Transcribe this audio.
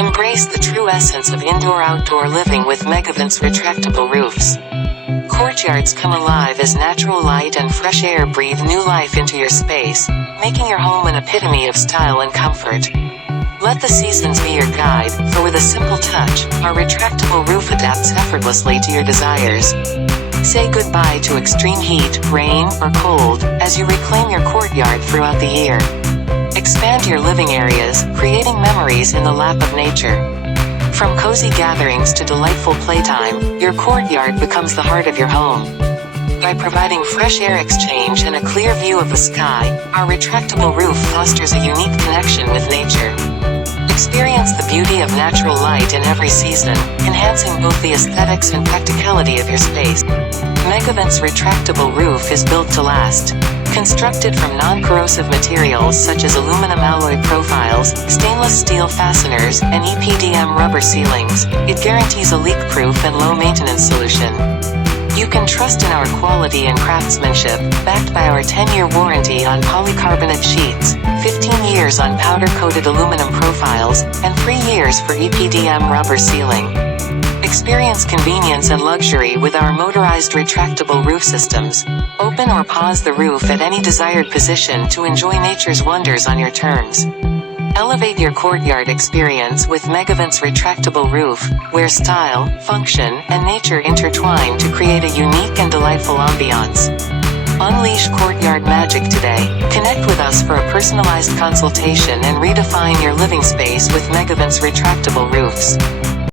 Embrace the true essence of indoor-outdoor living with Megavent's retractable roofs. Courtyards come alive as natural light and fresh air breathe new life into your space, making your home an epitome of style and comfort. Let the seasons be your guide, for with a simple touch, our retractable roof adapts effortlessly to your desires. Say goodbye to extreme heat, rain, or cold, as you reclaim your courtyard throughout the year. Expand your living areas, creating memories in the lap of nature. From cozy gatherings to delightful playtime, your courtyard becomes the heart of your home. By providing fresh air exchange and a clear view of the sky, our retractable roof fosters a unique connection with nature. Experience the beauty of natural light in every season, enhancing both the aesthetics and practicality of your space. Megavent's retractable roof is built to last. Constructed from non-corrosive materials such as aluminum alloy profiles, stainless steel fasteners, and EPDM rubber ceilings, it guarantees a leak-proof and low-maintenance solution. You can trust in our quality and craftsmanship, backed by our 10-year warranty on polycarbonate sheets, 15 years on powder-coated aluminum profiles, and 3 years for EPDM rubber sealing. Experience convenience and luxury with our motorized retractable roof systems. Open or pause the roof at any desired position to enjoy nature's wonders on your terms. Elevate your courtyard experience with Megavent's retractable roof, where style, function, and nature intertwine to create a unique and delightful ambiance. Unleash courtyard magic today. Connect with us for a personalized consultation and redefine your living space with Megavent's retractable roofs.